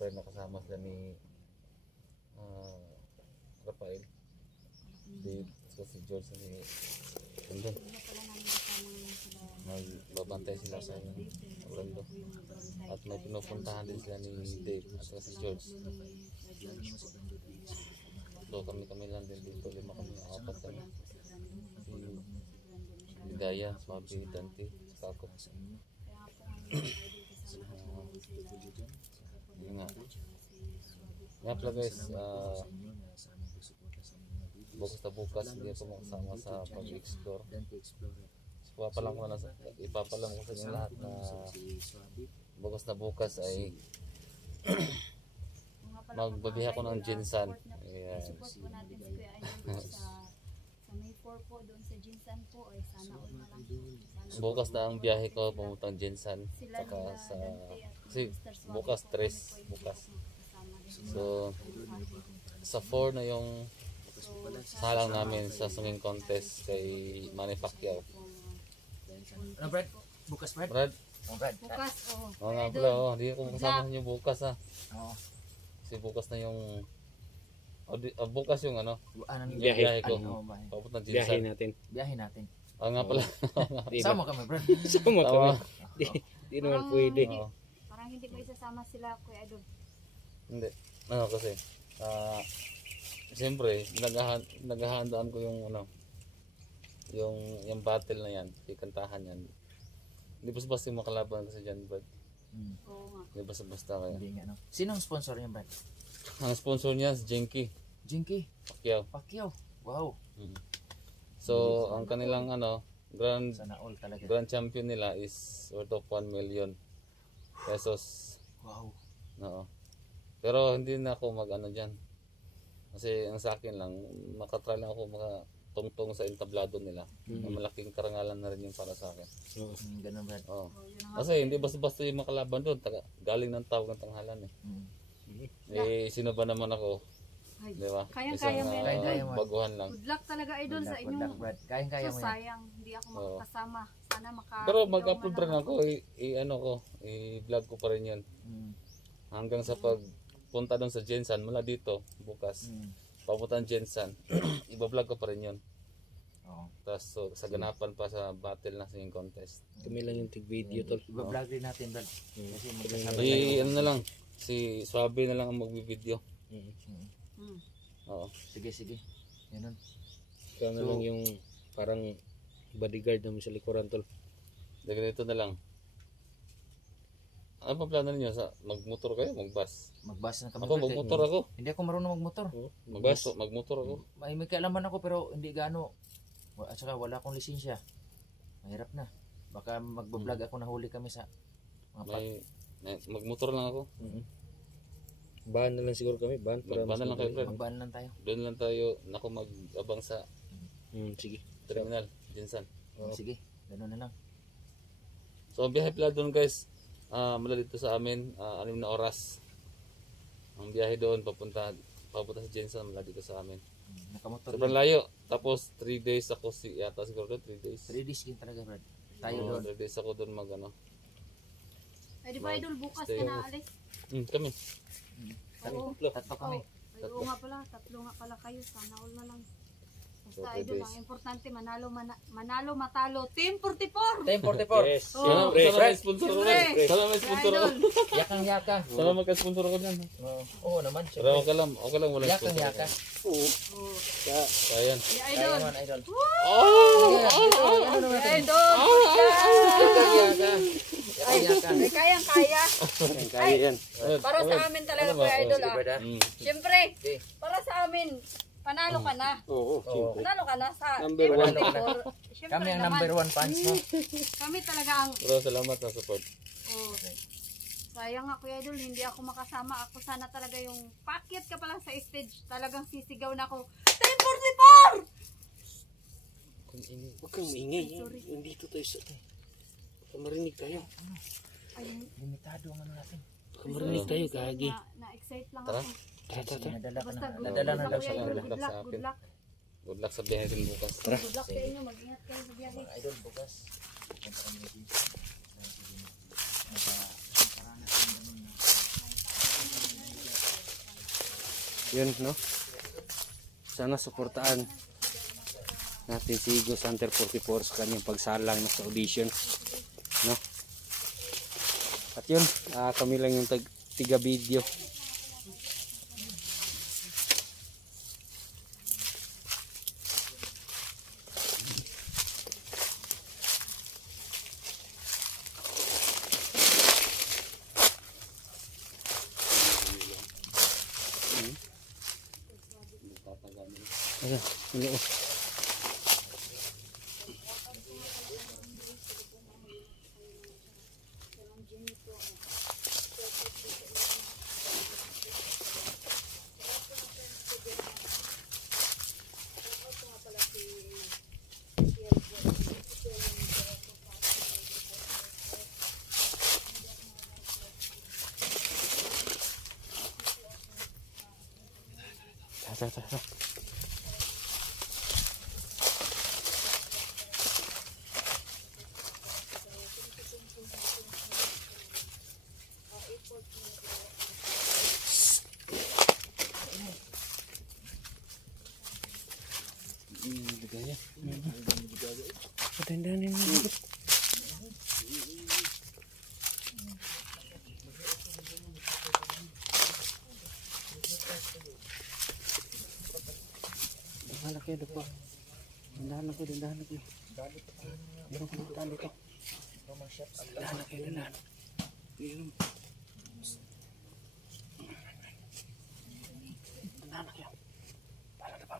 Siyempre nakasama sila ni Rafael, Dave, si George, si London. Magbabantay sila sa Orlando. At may pinupuntahan din sila ni Dave at si George. So kami lang din dito, 5 kami, 4 kami. Si Hidaya, Swabi, Dante, Kakot. Yun nga. Nga pala guys, bukas hindi ako makasama sa pag-explore. So, ipapalam ko sa inyo lahat na bukas ay magbabiha ko ng Jinsan. Ayan. Bukas na ang biyahe ko pumuntang Jinsan. Saka sa kasi bukas 3 bukas. So sa 4 na yung salang namin sa singing contest kay Manny Pacquiao. Ano Brad? Bukas Brad? Brad? Oh Brad. Bukas Oo nga pala, hindi ko kasama niyo bukas ha. Oo. Kasi bukas na yung bukas yung biyahe ko. Papuntang Jinsan. Biyahe natin. Oo nga pala. Sama kami Brad. Sama kami. Di naman pwede. Parang hindi mo isasama sila Kuya Idol. Hindi. Kasi siyempre naghahandaan ko yung yung battle na yan, ikantahan yan. Hindi basta yung makalaban kasi dyan, Brad. Oo nga. Hindi basta kaya. Hindi nga, no? Sino ang sponsor niya, Brad? Ang sponsor niya is Jinky Pacquiao. Wow. So ang kanilang Sana all talaga. grand champion nila is worth of 1 million pesos. Wow. Oo. Pero hindi na ako dyan. Kasi ang sa akin lang, makatry lang ako makatungtong sa entablado nila. Malaking karangalan na rin yung para sa akin. Ganun Brad. Oo. Kasi hindi basta yung makalaban doon. Galing ng tawag ng tanghalan eh. Sino ba naman ako? Di ba? Kayang-kaya mo yan. Baguhan lang. Good luck talaga Idol sa Good inyong. luck Brad. Kayang-kaya mo yan. Sayang, hindi ako makakasama. Sana Pero mag-upload pa rin ako. I-vlog ko pa rin yun. Hanggang sa pagpunta doon sa Jinsan, mula dito, bukas. Papunta ng Jinsan, iba-vlog ko pa rin yun. Tapos sa ganapan pa sa battle na singing contest. Kami lang yung tig-video tol. Iba-vlog din natin Brad. Kasi Na lang, si Swabe na lang ang mag-video. Oo. Sige. Ganun. Ikaw na lang yung parang bodyguard namin sa likuran tol. Ganito na lang. Ano pa plano niyo sa magmotor kayo, magbus? Magbus na kami. Ako magmotor ako. Hindi ako marunong magmotor. Magmotor ako. May kaalaman ako pero hindi gaano. At saka wala akong lisensya. Mahirap na. Baka magbo-vlog ako, nahuli kami sa magmotor lang ako. Ban na lang siguro kami, ban na lang kayo, Fred. Magbaan lang tayo. Doon lang tayo mag-abang sa sige. terminal, Jinsan. Sige, ganoon na lang. So biyahe pala doon guys. Mula dito sa amin, 6 na oras. Ang biyahe doon papunta sa Jinsan mula dito sa amin. Nakamotor. Sobrang layo. Tapos 3 days ako yata siguro doon, 3 days. 3 days din talaga, Brad. Tayo doon. 3 days ako doon Ay, di ba Idol, bukas ka na alis? Kami. Tatlo kami. Oo nga pala, 3 nga pala kayo. Sana all na lang. Basta Okay, Idol, base. ang importante, manalo, matalo. Team 44! Team 44. Yes. Oh. Sana may sponsor ako Siyempre. dyan. Sana may sponsor ako. Yakang-yaka. Sana magka-sponsor ako dyan. Oo naman. Pero okay lang wala sponsor. Yakang-yaka. Oh. Ayan. Si Kaya Idol. naman, idol. Idol! Yakang-yaka. Yakang-yaka. Ay, kayang-kaya. Kaya yan. Para sa amin talaga, Kuya Idol. Sige, brother. Siyempre, Okay. para sa amin, panalo ka na. Oo, siyempre. Panalo ka na sa Number Team one. 44. Siyempre Kami ang naman, number 1 fans mo. Kami talaga ang... Bro, salamat sa support. Oh. Sayang nga Kuya Idol, hindi ako makasama. Ako sana talaga yung packet ka pa lang sa stage. Talagang sisigaw na ako, Team 44! Huwag kang maingay. Nandito tayo sa... Marinig tayo. Ayun. Limitado ang ano natin. Marinig tayo, gagi. Na-excite lang Tara. ako. Tara. Nadala ka Basta na. good Nadala na luck, daw Kuya sa Idol. kanila. Good luck, good luck. Good luck sa biyahe din bukas. Good luck sa inyo, mag-ingat kayo sa biyahe. Mga idol, bukas. Punta kami dito. Yun, no? Sana suportaan natin si Ghost Hunter 44 sa kanyang pagsalang na sa audition, no? At yun, kami lang yung tiga video. Ayan, ini oh. Tara. Dahan kayo po. Dahan kayo. Dahan kayo. Para na pa.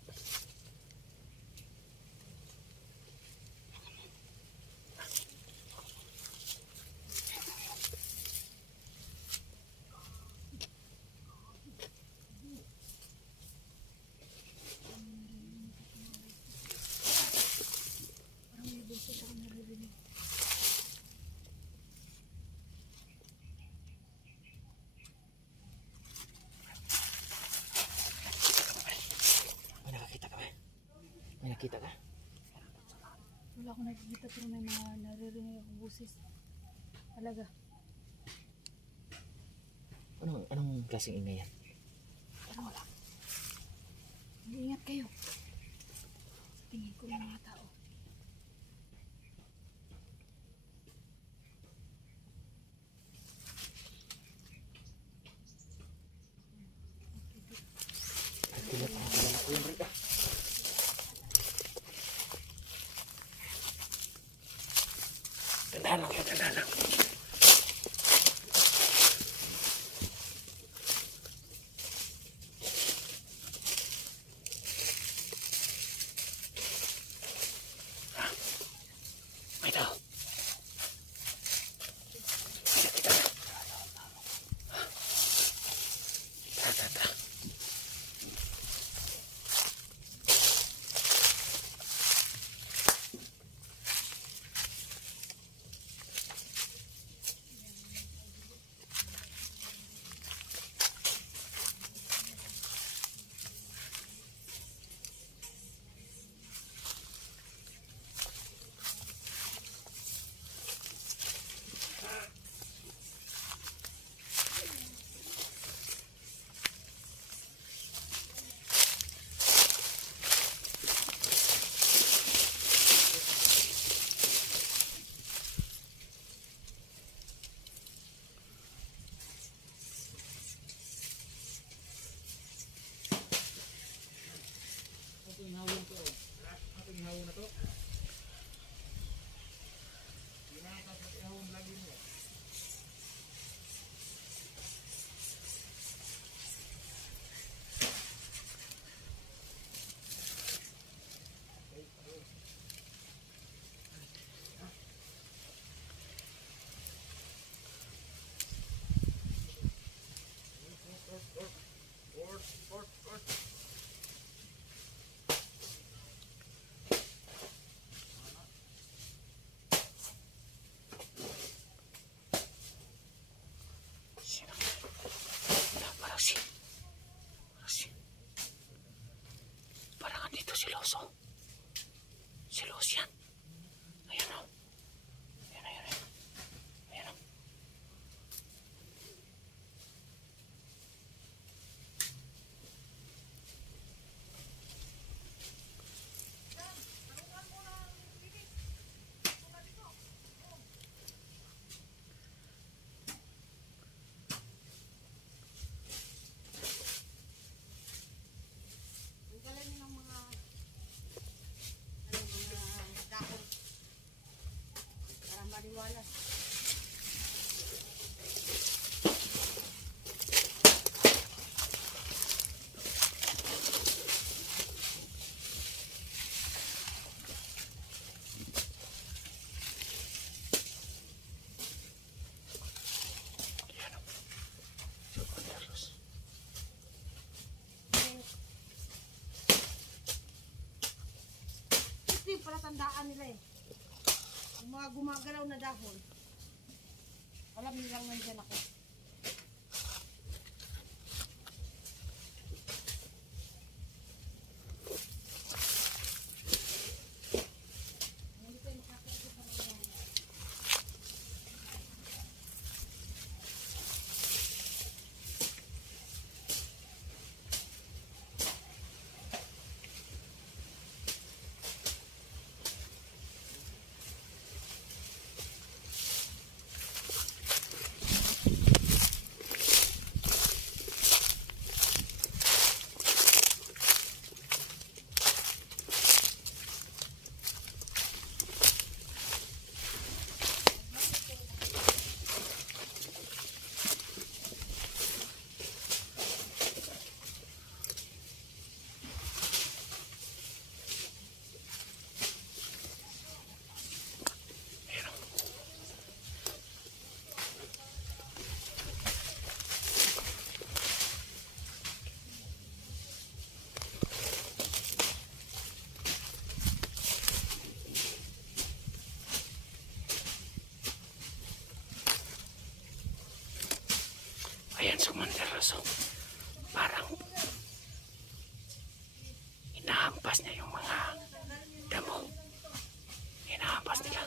May nakita ka? Wala akong nakikita pero may mga naririnig akong busis. Talaga. Anong klaseng ingay yan? Parang wala. Ingat kayo. Tingin ko yung mga tao. Dahan lang. palatandaan nila eh. Yung mga gumagalaw na dahon. Alam nilang nandyan ako. Ayan, sumandaroso. Parang inahampas niya yung mga damo. Inahampas nila.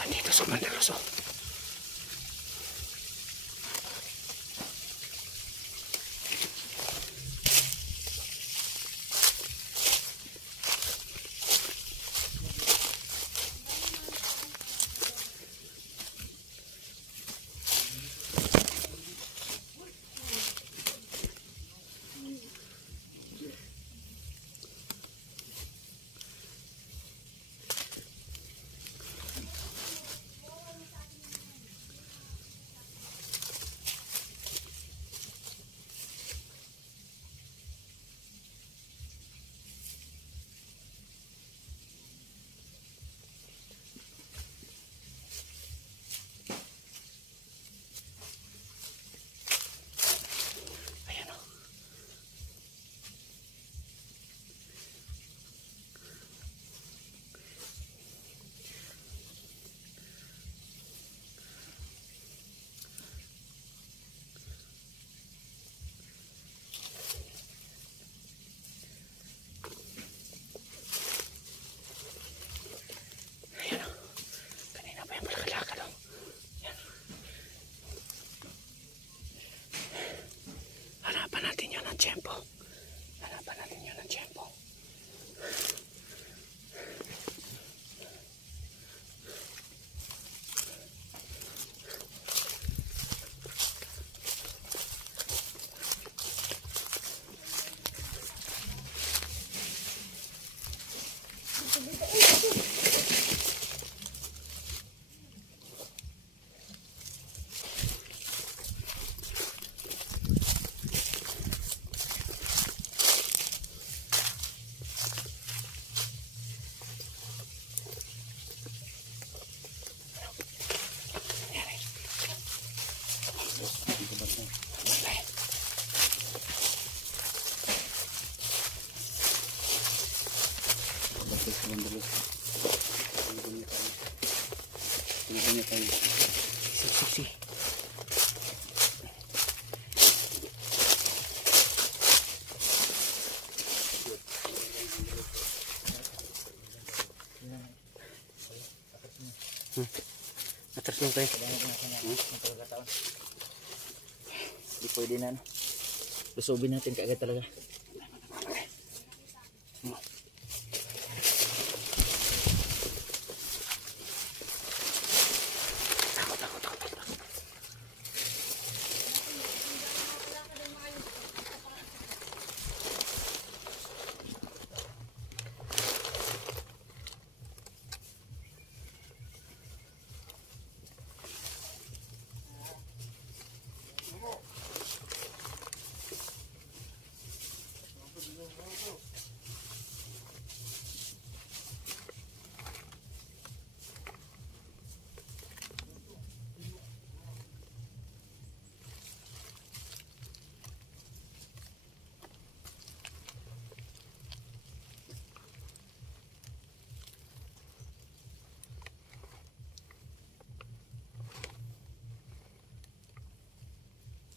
Andito sa Mandaroso. Mandalo. Tinahan niya tayo. Susi. Atras lang tayo. Hindi pwede na. Lusubin natin kaagad talaga.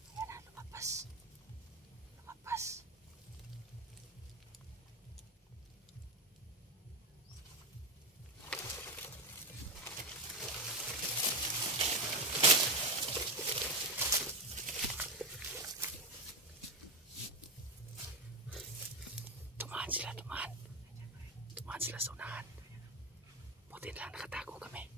Lumabas. Tumahan sila sa unahan. Buti lang nakatago kami.